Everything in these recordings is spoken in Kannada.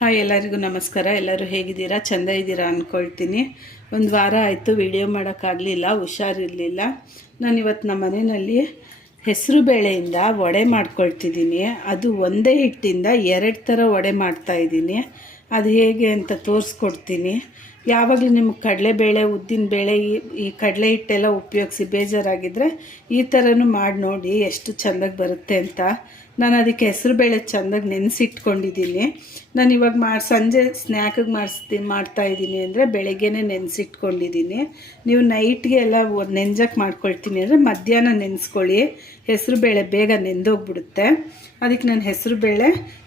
ಹಾಯ್, ಎಲ್ಲರಿಗೂ ನಮಸ್ಕಾರ. ಎಲ್ಲರೂ ಹೇಗಿದ್ದೀರಾ? ಚೆಂದ ಇದ್ದೀರಾ ಅಂದ್ಕೊಳ್ತೀನಿ ಒಂದು ವಾರ ಆಯಿತು ವಿಡಿಯೋ ಮಾಡೋಕ್ಕಾಗಲಿಲ್ಲ ಹುಷಾರಿರಲಿಲ್ಲ. ನಾನು ಇವತ್ತು ನಮ್ಮ ಮನೆಯಲ್ಲಿ ಹೆಸರು ಬೇಳೆಯಿಂದ ವಡೆ ಮಾಡ್ಕೊಳ್ತಿದ್ದೀನಿ. ಅದು ಒಂದೇ ಹಿಟ್ಟಿಂದ ಎರಡು ಥರ ವಡೆ ಮಾಡ್ತಾಯಿದ್ದೀನಿ ಅದು ಹೇಗೆ ಅಂತ ತೋರಿಸ್ಕೊಡ್ತೀನಿ. ಯಾವಾಗಲೂ ನಿಮ್ಗೆ ಕಡಲೆಬೇಳೆ ಉದ್ದಿನಬೇಳೆ ಈ ಈ ಕಡಲೆ ಹಿಟ್ಟೆಲ್ಲ ಉಪಯೋಗಿಸಿ ಬೇಜಾರಾಗಿದ್ದರೆ ಈ ಥರನೂ ಮಾಡಿ ನೋಡಿ, ಎಷ್ಟು ಚೆಂದಾಗಿ ಬರುತ್ತೆ ಅಂತ. ನಾನು ಅದಕ್ಕೆ ಹೆಸರುಬೇಳೆ ಚೆಂದಾಗಿ ನೆನೆಸಿಟ್ಕೊಂಡಿದ್ದೀನಿ. ನಾನು ಇವಾಗ ಮಾಡಿ ಸಂಜೆ ಸ್ನ್ಯಾಕಿಗೆ ಮಾಡಿಸ್ತೀನಿ ಮಾಡ್ತಾಯಿದ್ದೀನಿ ಅಂದರೆ ಬೆಳಗ್ಗೆನೇ ನೆನೆಸಿಟ್ಕೊಂಡಿದ್ದೀನಿ. ನೀವು ನೈಟ್ಗೆ ಎಲ್ಲ ನೆಂಜಕ್ಕೆ ಮಾಡ್ಕೊಳ್ತೀನಿ ಅಂದರೆ ಮಧ್ಯಾಹ್ನ ನೆನೆಸ್ಕೊಳ್ಳಿ. ಹೆಸರುಬೇಳೆ ಬೇಗ ನೆಂದೋಗ್ಬಿಡುತ್ತೆ. ಅದಕ್ಕೆ ನಾನು ಹೆಸರುಬೇಳೆ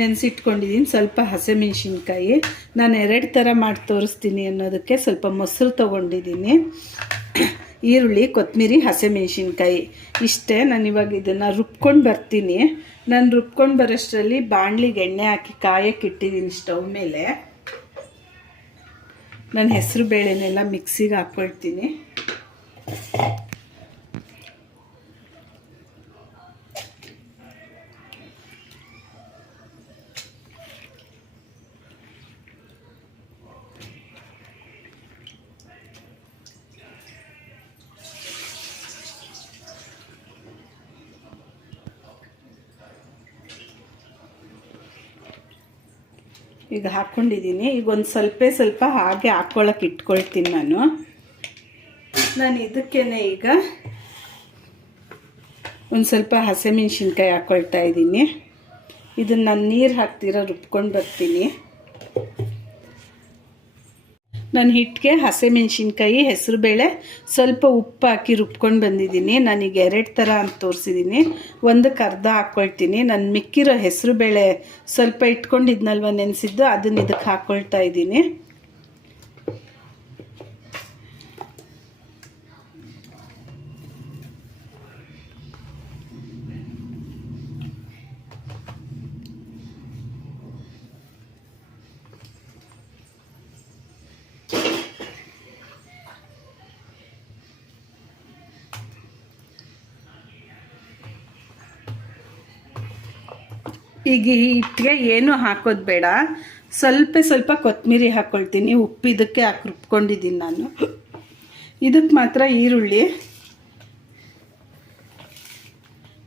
ನೆನೆಸಿಟ್ಕೊಂಡಿದ್ದೀನಿ. ಸ್ವಲ್ಪ ಹಸಿಮೆಣ್ಸಿನ್ಕಾಯಿ ನಾನು ಎರಡು ಥರ ಮಾಡಿ ತೋರಿಸ್ತೀನಿ ಅನ್ನೋದಕ್ಕೆ ಸ್ವಲ್ಪ ಮೊಸರು ತೊಗೊಂಡಿದ್ದೀನಿ. ಈರುಳ್ಳಿ ಕೊತ್ತಂಬರಿ ಹಸಿಮೆಣ್ಸಿನ್ಕಾಯಿ ಇಷ್ಟೇ. ನಾನು ಇವಾಗ ಇದನ್ನು ರುಬ್ಕೊಂಡು ಬರ್ತೀನಿ. ನಾನು ರುಬ್ಕೊಂಡು ಬರೋಷ್ಟರಲ್ಲಿ ಬಾಣಲಿಗೆ ಎಣ್ಣೆ ಹಾಕಿ ಕಾಯಕ್ಕೆ ಇಟ್ಟಿದ್ದೀನಿ ಸ್ಟವ್ ಮೇಲೆ. ನಾನು ಹೆಸರು ಬೇಳೆನೆಲ್ಲ ಮಿಕ್ಸಿಗೆ ಹಾಕ್ಕೊಳ್ತೀನಿ. ಈಗ ಹಾಕ್ಕೊಂಡಿದ್ದೀನಿ ಈಗ ಒಂದು ಸ್ವಲ್ಪ ಸ್ವಲ್ಪ ಹಾಗೆ ಹಾಕ್ಕೊಳಕ್ಕೆ ಇಟ್ಕೊಳ್ತೀನಿ ನಾನು. ನಾನು ಇದಕ್ಕೇನೆ ಈಗ ಒಂದು ಸ್ವಲ್ಪ ಹಸಿಮೆಣ್ಸಿನ್ಕಾಯಿ ಹಾಕ್ಕೊಳ್ತಾ ಇದ್ದೀನಿ. ಇದನ್ನು ನಾನು ನೀರು ಹಾಕ್ತಿರೋ ರುಬ್ಕೊಂಡು ಬರ್ತೀನಿ. ನಾನು ಹಿಟ್ಟಿಗೆ ಹಸಿಮೆಣ್ಸಿನ್ಕಾಯಿ, ಹೆಸರುಬೇಳೆ, ಸ್ವಲ್ಪ ಉಪ್ಪು ಹಾಕಿ ರುಬ್ಕೊಂಡು ಬಂದಿದ್ದೀನಿ. ನಾನೀಗ ಎರಡು ಥರ ಅಂತ ತೋರಿಸಿದ್ದೀನಿ ಒಂದಕ್ಕೆ ಅರ್ಧ ಹಾಕ್ಕೊಳ್ತೀನಿ ನಾನು ಮಿಕ್ಕಿರೋ ಹೆಸರುಬೇಳೆ ಸ್ವಲ್ಪ ಇಟ್ಕೊಂಡಿದ್ನಲ್ವ ನೆನೆಸಿದ್ದು, ಅದನ್ನ ಇದಕ್ಕೆ ಹಾಕ್ಕೊಳ್ತಾ ಇದ್ದೀನಿ. ಈಗ ಹಿಟ್ಟಿಗೆ ಏನು ಹಾಕೋದು ಬೇಡ. ಸ್ವಲ್ಪ ಸ್ವಲ್ಪ ಕೊತ್ತಂಬರಿ ಹಾಕ್ಕೊಳ್ತೀನಿ ಉಪ್ಪು ಇದಕ್ಕೆ ಹಾಕಿ, ರುಬ್ಕೊಂಡಿದ್ದೀನಿ ನಾನು. ಇದಕ್ಕೆ ಮಾತ್ರ ಈರುಳ್ಳಿ.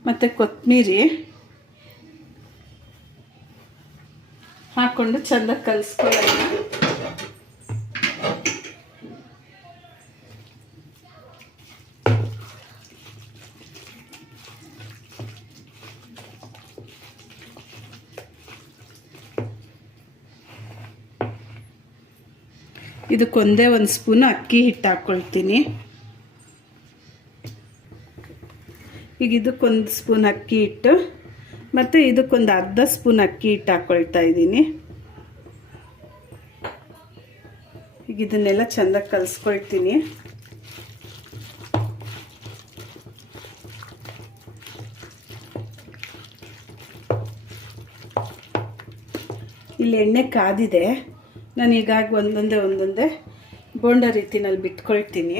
ಮತ್ತು ಕೊತ್ತಂಬರಿ ಹಾಕ್ಕೊಂಡು ಚೆಂದ ಕಲಿಸ್ಕೊಳ್ಳೋಣ. ಇದಕ್ಕೊಂದೇ ಒಂದು ಸ್ಪೂನ್ ಅಕ್ಕಿ ಹಿಟ್ಟು ಹಾಕ್ಕೊಳ್ತೀನಿ ಈಗ ಇದಕ್ಕೊಂದು ಸ್ಪೂನ್ ಅಕ್ಕಿ ಹಿಟ್ಟು ಮತ್ತು ಇದಕ್ಕೊಂದು ಅರ್ಧ ಸ್ಪೂನ್ ಅಕ್ಕಿ ಹಿಟ್ಟು ಹಾಕ್ಕೊಳ್ತಾ ಇದ್ದೀನಿ. ಈಗ ಇದನ್ನೆಲ್ಲ ಚೆಂದಾಗಿ ಕಲಿಸ್ಕೊಳ್ತೀನಿ. ಇಲ್ಲಿ ಎಣ್ಣೆ ಕಾದಿದೆ. ನಾನು ಈಗಾಗ ಒಂದೊಂದೇ ಒಂದೊಂದೇ ಬೋಂಡ ರೀತಿನಲ್ಲಿ ಬಿಟ್ಕೊಳ್ತೀನಿ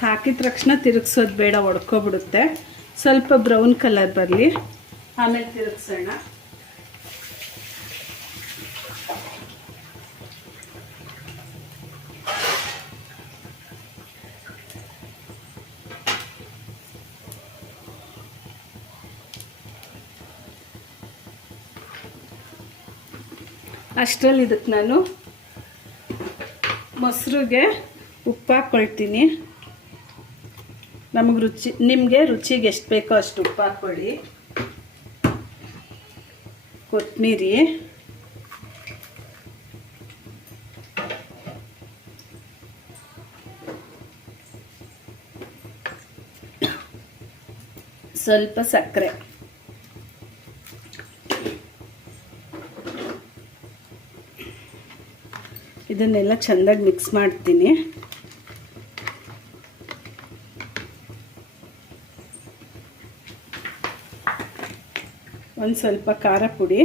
ಹಾಕಿದ ತಕ್ಷಣ ತಿರುಗಿಸೋದು ಬೇಡ, ಒಡ್ಕೊಬಿಡುತ್ತೆ. ಸ್ವಲ್ಪ ಬ್ರೌನ್ ಕಲರ್ ಬರಲಿ. ಆಮೇಲೆ ತಿರುಗಿಸೋಣ. ಅಷ್ಟರಲ್ಲಿ ಇದಕ್ಕೆ ನಾನು ಮೊಸರಿಗೆ ಉಪ್ಪು ಹಾಕ್ಕೊಳ್ತೀನಿ. ನಮಗೆ ರುಚಿ, ನಿಮಗೆ ರುಚಿಗೆ ಎಷ್ಟು ಬೇಕೋ ಅಷ್ಟು ಉಪ್ಪು ಹಾಕ್ಕೊಳ್ಳಿ. ಕೊತ್ತಂಬರಿ ಸ್ವಲ್ಪ ಸಕ್ಕರೆ. ಇದನ್ನೆಲ್ಲ ಚೆಂದಾಗಿ ಮಿಕ್ಸ್ ಮಾಡ್ತೀನಿ. ಒಂದು ಸ್ವಲ್ಪ ಖಾರ ಪುಡಿ.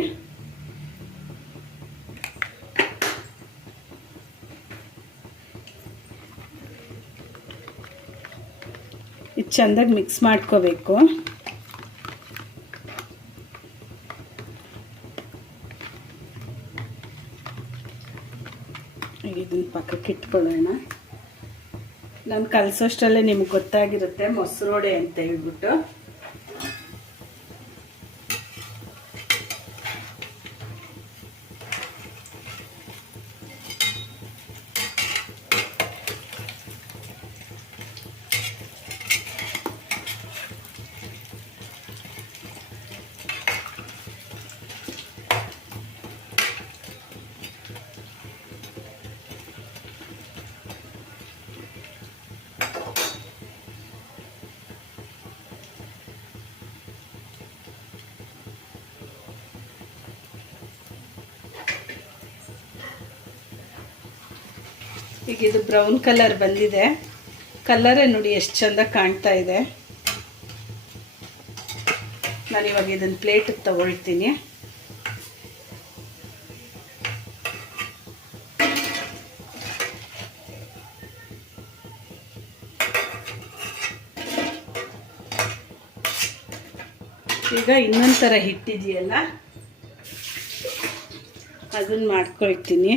ಇದು ಚೆಂದಾಗಿ ಮಿಕ್ಸ್ ಮಾಡ್ಕೋಬೇಕು. ಇದನ್ನು ಪಕ್ಕಕ್ಕೆ ಇಟ್ಕೊಳ್ಳೋಣ. ನಾನು ಕಲಿಸೋಷ್ಟರಲ್ಲೇ ನಿಮ್ಗೆ ಗೊತ್ತಾಗಿರುತ್ತೆ ಮೊಸರೋಡೆ ಅಂತ ಹೇಳ್ಬಿಟ್ಟು. ಈಗ ಇದು ಬ್ರೌನ್ ಕಲರ್ ಬಂದಿದೆ. ಕಲ್ಲರೇ ನೋಡಿ ಎಷ್ಟು ಚಂದ ಕಾಣ್ತಾ ಇದೆ. ನಾನು ಇವಾಗ ಇದನ್ನು ಪ್ಲೇಟಿಗೆ ತಗೊಳ್ತೀನಿ. ಈಗ ಇನ್ನೊಂದು ಥರ ಹಿಟ್ಟಿದೆಯಲ್ಲ? ಅದನ್ನು ಮಾಡ್ಕೊಳ್ತೀನಿ.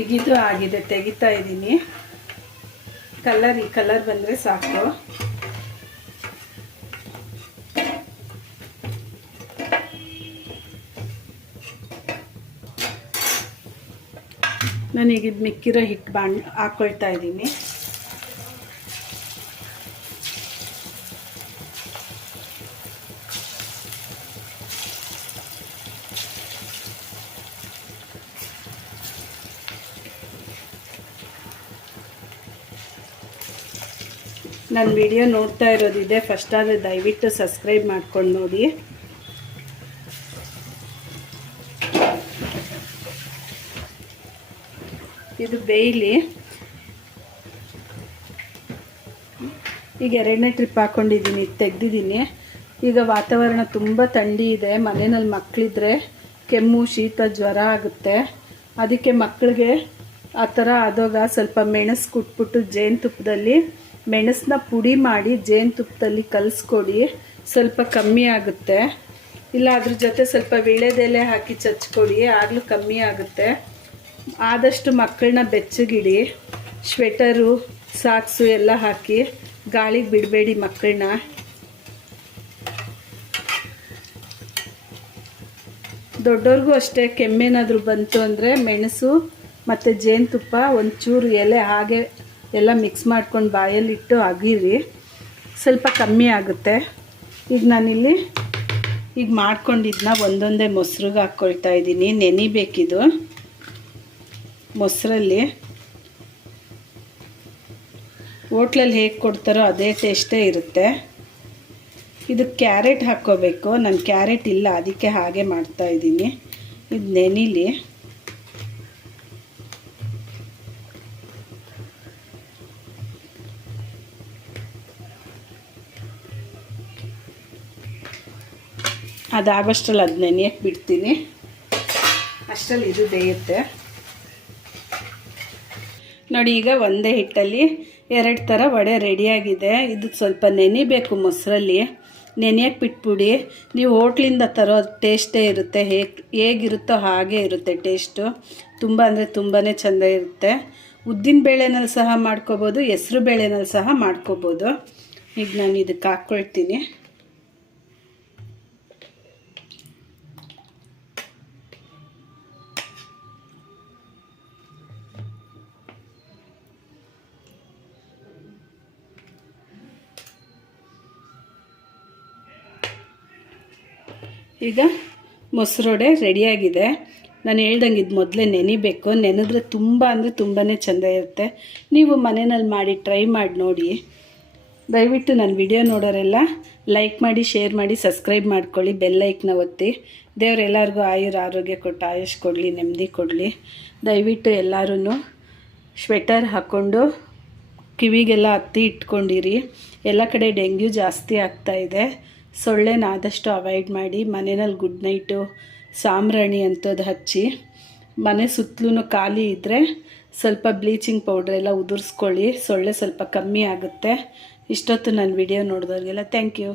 ಈಗ ಆಗಿದೆ, ತೆಗಿತಾ ಇದ್ದೀನಿ. ಕಲರ್ ಈ ಕಲರ್ ಬಂದರೆ ಸಾಕು. ನಾನೀಗ ಇದು ಮಿಕ್ಕಿರೋ ಹಿಟ್ಟು ಬಾಣ್ ಹಾಕ್ಕೊಳ್ತಾ ಇದ್ದೀನಿ. ನನ್ನ ವಿಡಿಯೋ ನೋಡ್ತಾ ಇರೋದಿದೆ. ಫಸ್ಟ್ ಆದರೆ ದಯವಿಟ್ಟು ಸಬ್ಸ್ಕ್ರೈಬ್ ಮಾಡ್ಕೊಂಡು ನೋಡಿ. ಇದು ಬೇಯ್ಲಿ. ಈಗ ಎರಡನೇ ಟ್ರಿಪ್ ಹಾಕ್ಕೊಂಡಿದ್ದೀನಿ ತೆಗ್ದಿದ್ದೀನಿ. ಈಗ ವಾತಾವರಣ ತುಂಬ ಥಂಡಿ ಇದೆ. ಮನೆಯಲ್ಲಿ ಮಕ್ಕಳಿದ್ರೆ ಕೆಮ್ಮು, ಶೀತ, ಜ್ವರ ಆಗುತ್ತೆ. ಅದಕ್ಕೆ ಮಕ್ಕಳಿಗೆ ಆ ಥರ ಆದಾಗ ಸ್ವಲ್ಪ ಮೆಣಸು ಕುಟ್ಬಿಟ್ಟು ಜೇನುತುಪ್ಪದಲ್ಲಿ ಮೆಣಸನ್ನ ಪುಡಿ ಮಾಡಿ ಜೇನುತುಪ್ಪದಲ್ಲಿ ಕಲಸ್ಕೊಡಿ. ಸ್ವಲ್ಪ ಕಮ್ಮಿ ಆಗುತ್ತೆ. ಇಲ್ಲ, ಅದ್ರ ಜೊತೆ ಸ್ವಲ್ಪ ವೀಳ್ಯದೆಲೆ ಹಾಕಿ ಚಚ್ಕೊಡಿ. ಆಗಲೂ ಕಮ್ಮಿ ಆಗುತ್ತೆ. ಆದಷ್ಟು ಮಕ್ಕಳನ್ನ ಬೆಚ್ಚಗಿಡಿ. ಸ್ವೆಟರು ಸಾಕ್ಸು ಎಲ್ಲ ಹಾಕಿ ಗಾಳಿಗೆ ಬಿಡಬೇಡಿ ಮಕ್ಕಳನ್ನ. ದೊಡ್ಡವ್ರಿಗೂ ಅಷ್ಟೇ ಕೆಮ್ಮೇನಾದರೂ ಬಂತು ಅಂದರೆ ಮೆಣಸು ಮತ್ತು ಜೇನುತುಪ್ಪ ಒಂಚೂರು ಎಲೆ ಹಾಗೆ ಎಲ್ಲ ಮಿಕ್ಸ್ ಮಾಡ್ಕೊಂಡು ಬಾಯಲ್ಲಿಟ್ಟು ಅಗೀರಿ. ಸ್ವಲ್ಪ ಕಮ್ಮಿ ಆಗುತ್ತೆ. ಈಗ ನಾನಿಲ್ಲಿ ಈಗ ಮಾಡ್ಕೊಂಡಿದ್ದನ್ನ ಒಂದೊಂದೇ ಮೊಸ್ರಿಗೆ ಹಾಕ್ಕೊಳ್ತಾ ಇದ್ದೀನಿ. ನೆನಿಬೇಕಿದು ಮೊಸರಲ್ಲಿ ಹೋಟ್ಲಲ್ಲಿ ಹೇಗೆ ಕೊಡ್ತಾರೋ ಅದೇ ಟೇಸ್ಟೇ ಇರುತ್ತೆ. ಇದು ಕ್ಯಾರೆಟ್ ಹಾಕ್ಕೋಬೇಕು. ನಾನು ಕ್ಯಾರೆಟ್ ಇಲ್ಲ, ಅದಕ್ಕೆ ಹಾಗೆ ಮಾಡ್ತಾಯಿದ್ದೀನಿ ಇದು ನೆನಿಲಿ. ಅದಾಗೋಷ್ಟರಲ್ಲಿ ಅದು ನೆನೆಯಕ್ಕೆ ಬಿಡ್ತೀನಿ. ಅಷ್ಟರಲ್ಲಿ ಇದು ಬೇಯುತ್ತೆ. ನೋಡಿ, ಈಗ ಒಂದೇ ಹಿಟ್ಟಲ್ಲಿ ಎರಡು ಥರ ವಡೆ ರೆಡಿಯಾಗಿದೆ. ಇದು ಸ್ವಲ್ಪ ನೆನಿಬೇಕು ಮೊಸರಲ್ಲಿ. ನೆನೆಯಕ್ಕೆ ಬಿಟ್ಬಿಡಿ. ನೀವು ಹೋಟ್ಲಿಂದ ತರೋ ಟೇಸ್ಟೇ ಇರುತ್ತೆ. ಹೇಗೆ, ಹೇಗಿರುತ್ತೋ ಹಾಗೆ ಇರುತ್ತೆ ಟೇಸ್ಟು. ತುಂಬ ಅಂದರೆ ತುಂಬಾ ಚೆಂದ ಇರುತ್ತೆ. ಉದ್ದಿನ ಬೇಳೆನಲ್ಲಿ ಸಹ ಮಾಡ್ಕೋಬೋದು, ಹೆಸ್ರು ಬೇಳೆನಲ್ಲಿ ಸಹ ಮಾಡ್ಕೋಬೋದು. ಈಗ ನಾನು ಇದಕ್ಕೆ ಹಾಕ್ಕೊಳ್ತೀನಿ. ಈಗ ಮೊಸರೊಡೆ ರೆಡಿಯಾಗಿದೆ. ನಾನು ಹೇಳ್ದಂಗೆ ಇದು ಮೊದಲೇ ನೆನಿಬೇಕು. ನೆನೆದ್ರೆ ತುಂಬ ಅಂದರೆ ತುಂಬಾ ಚೆಂದ ಇರುತ್ತೆ. ನೀವು ಮನೆಯಲ್ಲಿ ಮಾಡಿ ಟ್ರೈ ಮಾಡಿ ನೋಡಿ. ದಯವಿಟ್ಟು ನನ್ನ ವಿಡಿಯೋ ನೋಡೋರೆಲ್ಲ ಲೈಕ್ ಮಾಡಿ, ಶೇರ್ ಮಾಡಿ, ಸಬ್ಸ್ಕ್ರೈಬ್ ಮಾಡ್ಕೊಳ್ಳಿ, ಬೆಲ್ ಲೈಕ್ನ ಒತ್ತಿ. ದೇವರೆಲ್ಲರಿಗೂ ಆಯುರ್ ಆರೋಗ್ಯ ಕೊಟ್ಟು ಆಯುಷ್ ಕೊಡಲಿ, ನೆಮ್ಮದಿ ಕೊಡಲಿ. ದಯವಿಟ್ಟು ಎಲ್ಲರೂ ಸ್ವೆಟರ್ ಹಾಕ್ಕೊಂಡು ಕಿವಿಗೆಲ್ಲ ಹತ್ತಿ ಇಟ್ಕೊಂಡಿರಿ. ಎಲ್ಲ ಕಡೆ ಡೆಂಗ್ಯೂ ಜಾಸ್ತಿ ಆಗ್ತಾ ಇದೆ. ಸೊಳ್ಳೆನ ಆದಷ್ಟು ಅವಾಯ್ಡ್ ಮಾಡಿ ಮನೆಯಲ್ಲಿ ಗುಡ್ ನೈಟು ಸಾಂಬ್ರಾಣಿ ಅಂಥದ್ದು ಹಚ್ಚಿ, ಮನೆ ಸುತ್ತಲೂ ಖಾಲಿ ಇದ್ದರೆ ಸ್ವಲ್ಪ ಬ್ಲೀಚಿಂಗ್ ಪೌಡ್ರ್ ಎಲ್ಲ ಉದುರಿಸ್ಕೊಳ್ಳಿ, ಸೊಳ್ಳೆ ಸ್ವಲ್ಪ ಕಮ್ಮಿ ಆಗುತ್ತೆ. ಇಷ್ಟೊತ್ತು ನನ್ನ ವಿಡಿಯೋ ನೋಡಿದವ್ರಿಗೆಲ್ಲ ಥ್ಯಾಂಕ್ ಯು